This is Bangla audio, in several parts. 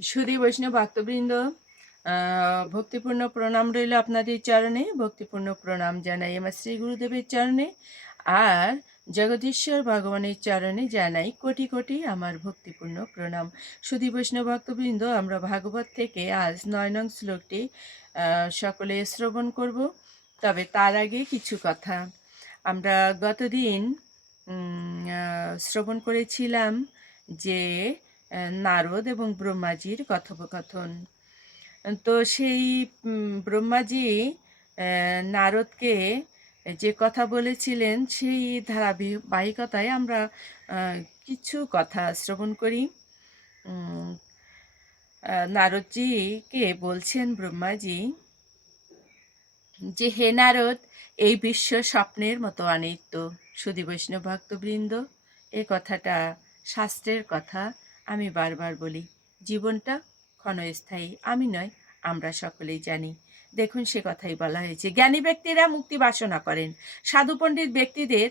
সুধী বৈষ্ণব ভক্তবৃন্দ ভক্তিপূর্ণ প্রণাম রইল আপনাদের চরণে, ভক্তিপূর্ণ প্রণাম জানাই আমার শ্রী গুরুদেবের চরণে, আর জগদীশ্বর ভগবানের চরণে জানাই কোটি কোটি আমার ভক্তিপূর্ণ প্রণাম। সুধী বৈষ্ণব ভক্তবৃন্দ, আমরা ভাগবত থেকে আজ নয় নং শ্লোকটি সকলে শ্রবণ করব, তবে তার আগে কিছু কথা। আমরা গতদিন শ্রবণ করেছিলাম যে নারদ এবং ব্রহ্মাজির কথোপকথন। তো সেই ব্রহ্মাজি নারদকে যে কথা বলেছিলেন, সেই ধারাবাহিকতায় আমরা কিছু কথা শ্রবণ করি। নারদজিকে বলছেন ব্রহ্মাজি যে, হে নারদ, এই বিশ্ব স্বপ্নের মতো অনিত্য। সুধী বৈষ্ণব ভক্তবৃন্দ, এ কথাটা শাস্ত্রের কথা। আমি বারবার বলি, জীবনটা ক্ষণস্থায়ী। আমি নয়, আমরা সকলেই জানি। দেখুন, সে কথাই বলা হয়েছে। জ্ঞানী ব্যক্তিরা মুক্তি বাসনা করেন। সাধু পণ্ডিত ব্যক্তিদের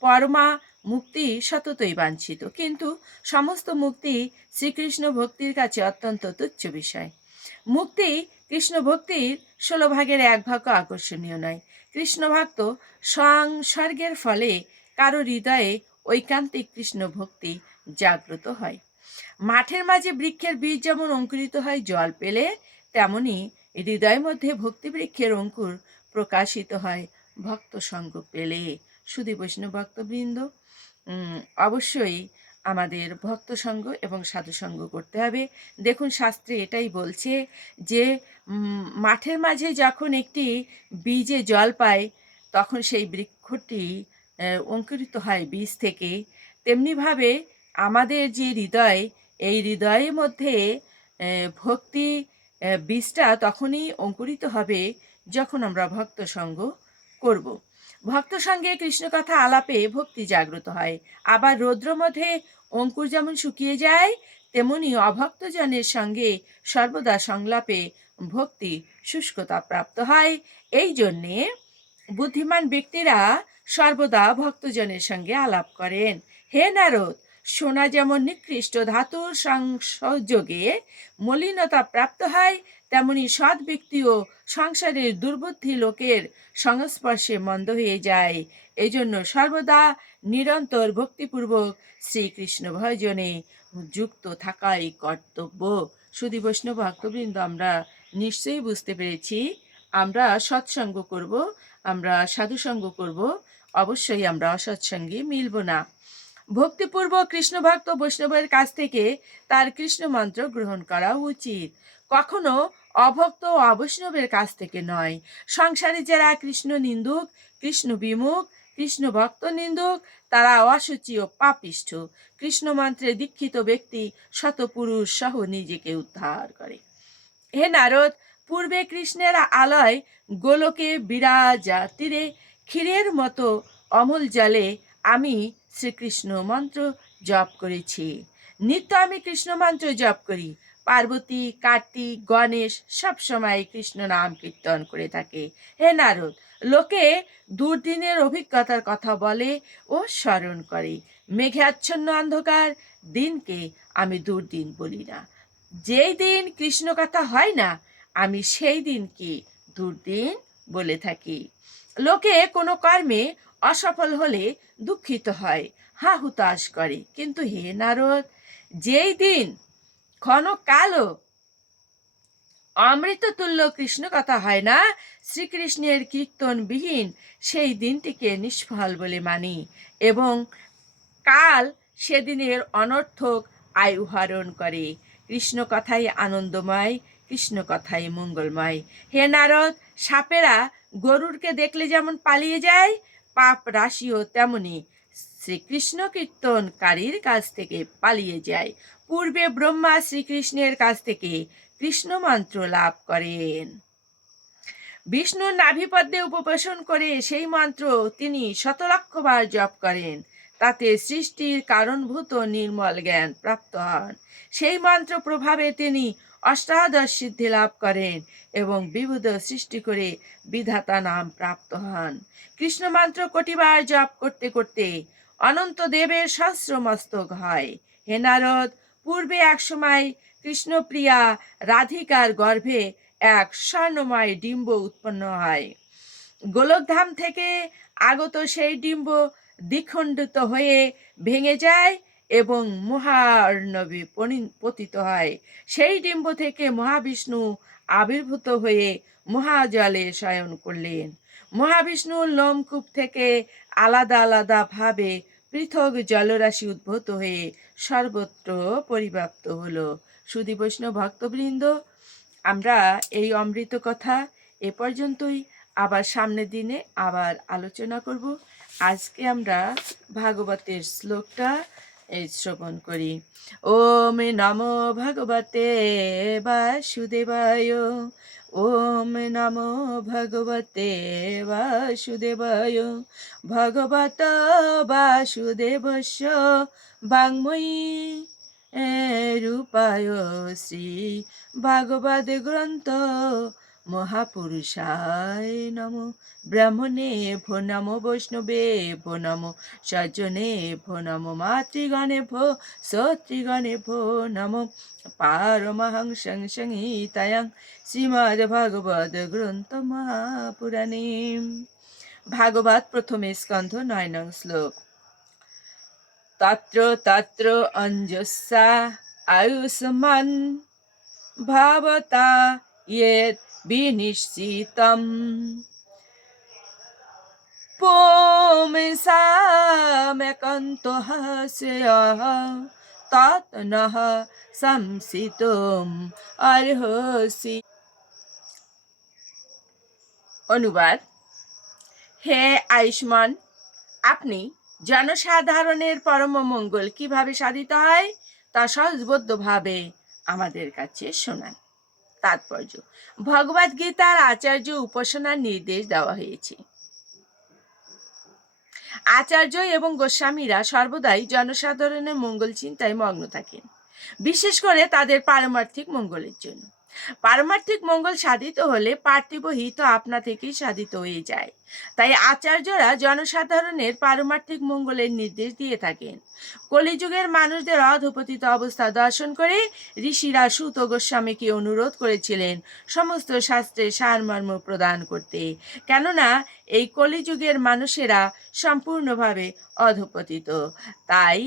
পরমা মুক্তি সততই বাঞ্ছিত। কিন্তু সমস্ত মুক্তি শ্রীকৃষ্ণ ভক্তির কাছে অত্যন্ত তুচ্ছ বিষয়। মুক্তি কৃষ্ণ ভক্তির ষোলো ভাগের এক ভাগ আকর্ষণীয় নয়। কৃষ্ণ ভক্ত সংসর্গের ফলে কারও হৃদয়ে ঐকান্তিক কৃষ্ণ ভক্তি জাগ্রত হয়। মাঠের মাঝে বৃক্ষের বীজ যেমন অঙ্কুরিত হয়, জল পেলে তেমনি হৃদয়ের মধ্যে ভক্তি বৃক্ষের অঙ্কুর প্রকাশিত হয়। ভক্ত সঙ্গ পেলে সুধী বৈষ্ণব ভক্তবৃন্দ। অবশ্যই আমাদের ভক্ত সঙ্গ এবং সাধু সঙ্গ করতে হবে। দেখুন, শাস্ত্রে এটাই বলছে যে মাঠের মাঝে যখন একটি বীজে জল পায়, তখন সেই বৃক্ষটি অঙ্কুরিত হয় বীজ থেকে। তেমনিভাবে আমাদের যে হৃদয় এই হৃদয়ের মধ্যে ভক্তি বীজটা তখনই অঙ্কুরিত হবে যখন আমরা ভক্ত সঙ্গ করব। ভক্ত সঙ্গে কৃষ্ণ কথা আলাপে ভক্তি জাগ্রত হয়। আবার রৌদ্র মধ্যে অঙ্কুর যেমন শুকিয়ে যায়, তেমনি অভক্তজনের সঙ্গে সর্বদা সংলাপে ভক্তি শুষ্কতা প্রাপ্ত হয়। এই জন্যে বুদ্ধিমান ব্যক্তিরা সর্বদা ভক্তজনের সঙ্গে আলাপ করেন। হে নারদ সোনা যেমন নিকৃষ্ট ধাতুর সংযোগে মলিনতা প্রাপ্ত হয়, তেমনি সৎ ব্যক্তিও সংসারের দুর্বুদ্ধি লোকের সংস্পর্শে মন্দ হয়ে যায়। এজন্য সর্বদা নিরন্তর ভক্তিপূর্বক শ্রীকৃষ্ণ ভজনে যুক্ত থাকাই কর্তব্য। সুদী বৈষ্ণব ভক্তবৃন্দ, আমরা নিশ্চয়ই বুঝতে পেরেছি। আমরা সৎসঙ্গ করব, আমরা সাধুসঙ্গ করব, অবশ্যই আমরা অসৎসঙ্গে মিলব না। ভক্তিপূর্বক কৃষ্ণ ভক্ত বৈষ্ণবের কাছ থেকে তার কৃষ্ণ মন্ত্র গ্রহণ করা উচিত। কখনো অভক্ত ও অবৈষ্ণবের কাছ থেকে নয়। সংসারে যারা কৃষ্ণ নিন্দুক, কৃষ্ণ বিমুখ, কৃষ্ণ ভক্ত নিন্দুক, তারা অসুচি ও পাপিষ্ঠ। কৃষ্ণ মন্ত্রে দীক্ষিত ব্যক্তি শতপুরুষ সহ নিজেকে উদ্ধার করে। হে নারদ, পূর্বে কৃষ্ণের আলয় গোলকে বিরাজা তীরে ক্ষীরের মতো অমল জলে আমি শ্রীকৃষ্ণ মন্ত্র জপ করেছি। নিত্য আমি কৃষ্ণ মন্ত্র জপ করি। পার্বতী, কার্তিক, গণেশ সব সময় কৃষ্ণ নাম কীর্তন করে থাকে। হে নারদ, লোকে দুর্দিনের অভিজ্ঞতার কথা বলে ও স্মরণ করে। মেঘে আচ্ছন্ন অন্ধকার, দিনকে আমি দুর্দিন বলি না। যেই দিন কৃষ্ণ কথা হয় না, আমি সেই দিনকে দুর্দিন বলে থাকি। লোকে কোনো কর্মে অসফল হলে দুঃখিত হয়, হা হুতাশ করে। কিন্তু হে নারদ, যেই দিন ক্ষণকালও অমৃত তুল্য কৃষ্ণ কথা হয় না, শ্রীকৃষ্ণের কীর্তনবিহীন সেই দিনটিকে নিষ্ফল বলে মানি এবং কাল সেদিনের অনর্থক আয়ু হরণ করে। কৃষ্ণ কথাই আনন্দময়, কৃষ্ণ কথাই মঙ্গলময়। হে নারদ, সাপেরা গরুরকে দেখলে যেমন পালিয়ে যায় পাপ রাশিও তেমনি শ্রীকৃষ্ণ কীর্তনকারীর কাছ থেকে পালিয়ে যায়। পূর্বে ব্রহ্মা শ্রীকৃষ্ণের কাছ থেকে কৃষ্ণ মন্ত্র লাভ করেন। বিষ্ণুর নাভিপদ্মে উপবেশন করে সেই মন্ত্র তিনি শতলক্ষবার জপ করেন। তাতে সৃষ্টির কারণভূত নির্মল জ্ঞান প্রাপ্ত হন। সেই মন্ত্র প্রভাবে তিনি অষ্টাদশ সিদ্ধি লাভ করেন এবং বিভুদ সৃষ্টি করে বিধাতা নাম প্রাপ্ত হন। কৃষ্ণ মন্ত্র কোটিবার জপ করতে করতে অনন্ত দেবের সহস্র মস্তক হয়। হে নারদ, পূর্বে এক সময় কৃষ্ণপ্রিয়া রাধিকার গর্ভে এক স্বর্ণময় ডিম্ব উৎপন্ন হয়। গোলকধাম থেকে আগত সেই ডিম্ব দ্বিখণ্ডিত হয়ে ভেঙে যায় এবং পনি- পতিত হয়। সেই ডিম্ব থেকে মহাবিষ্ণু আবির্ভূত হয়ে মহাজলে শয়ন করলেন। মহাবিষ্ণুর লোমকূপ থেকে আলাদা আলাদা ভাবে পৃথক জলরাশি উদ্ভূত হয়ে সর্বত্র পরিব্যাপ্ত হলো। সুদী বৈষ্ণব ভক্তবৃন্দ, আমরা এই অমৃত কথা এ পর্যন্তই। আবার সামনের দিনে আবার আলোচনা করব। আজকে আমরা ভাগবতের শ্লোকটা শ্রবণ করি। ওম নমো ভগবতে বাসুদেবায়। ওম নমো ভগবতে বাসুদেবায়। ভগবত বাসুদেবস্য বাংময়ী রূপায়। শ্রী ভাগবত গ্রন্থ মহাপুরুষায় নম। ব্রাহ্মণে ভো নমো, বৈষ্ণবে ভো নমো, সজ্জনে ভো নমো, মাতৃগণে ভো সত্রিগণে ভো নমো। সংহিতায়াং শ্রীমদ্ ভাগবত গ্রন্থ মহাপুরাণে। ভাগবত প্রথমে স্কন্ধ নয় নং শ্লোক। তত্র তত্র অঞ্জসা আয়ুষ্মান ভাবতা ইয়েত পোমসামেকন্ত হাস্য তৎ নহ সংসিতম অর্হসি অনুবাদ হে আয়ুষ্মান, আপনি জনসাধারণের পরম মঙ্গল কীভাবে সাধিত হয়? তা সহজবদ্ধভাবে আমাদের কাছে শোনান। তাৎপর্য। ভগবদ গীতার আচার্য উপাসনার নির্দেশ দেওয়া হয়েছে। আচার্য এবং গোস্বামীরা সর্বদাই জনসাধারণের মঙ্গল চিন্তায় মগ্ন থাকেন, বিশেষ করে তাদের পারমার্থিক মঙ্গলের জন্য। পারমার্থিক মঙ্গল সাধিত হলে পার্থিব হিত আপনা থেকেই সাধিত হয়ে যায়। তাই আচার্যরা জনসাধারণের পারমার্থিক মঙ্গলের নির্দেশ দিয়ে থাকেন। কলিযুগের মানুষদের অধপতিত অবস্থা দর্শন করে ঋষিরা সুত গোস্বামীকে অনুরোধ করেছিলেন সমস্ত শাস্ত্রের সারমর্ম প্রদান করতে। কেননা এই কলিযুগের মানুষেরা সম্পূর্ণভাবে অধপতিত। তাই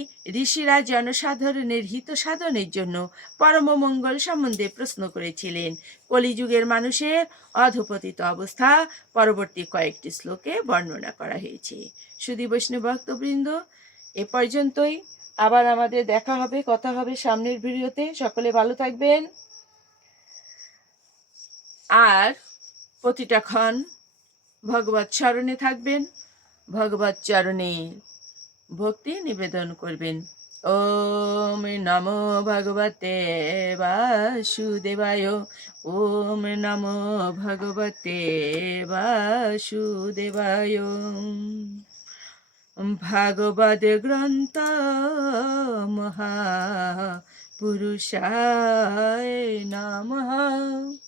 ঋষিরা জনসাধারণের হিত সাধনের জন্য পরম মঙ্গল সম্বন্ধে প্রশ্ন করেছিলেন। কলিযুগের মানুষের অধপতিত অবস্থা পরবর্তী কয়েকটি শ্লোকে বর্ণনা করা হয়েছে। সুদী বৈষ্ণব ভক্তবৃন্দ, এ পর্যন্তই। আবার আমাদের দেখা হবে, কথা হবে সামনের ভিডিওতে। সকলে ভালো থাকবেন। আর প্রতিটা ক্ষণ ভগবত চরণে থাকবেন, ভগবত চরণে ভক্তি নিবেদন করবেন। ওম নমো ভগবতে বাসুদেবায়। ওম নমো ভগবতে বাসুদেবায়। ভাগবত গ্রন্থ মহা পুরুষায় নমঃ।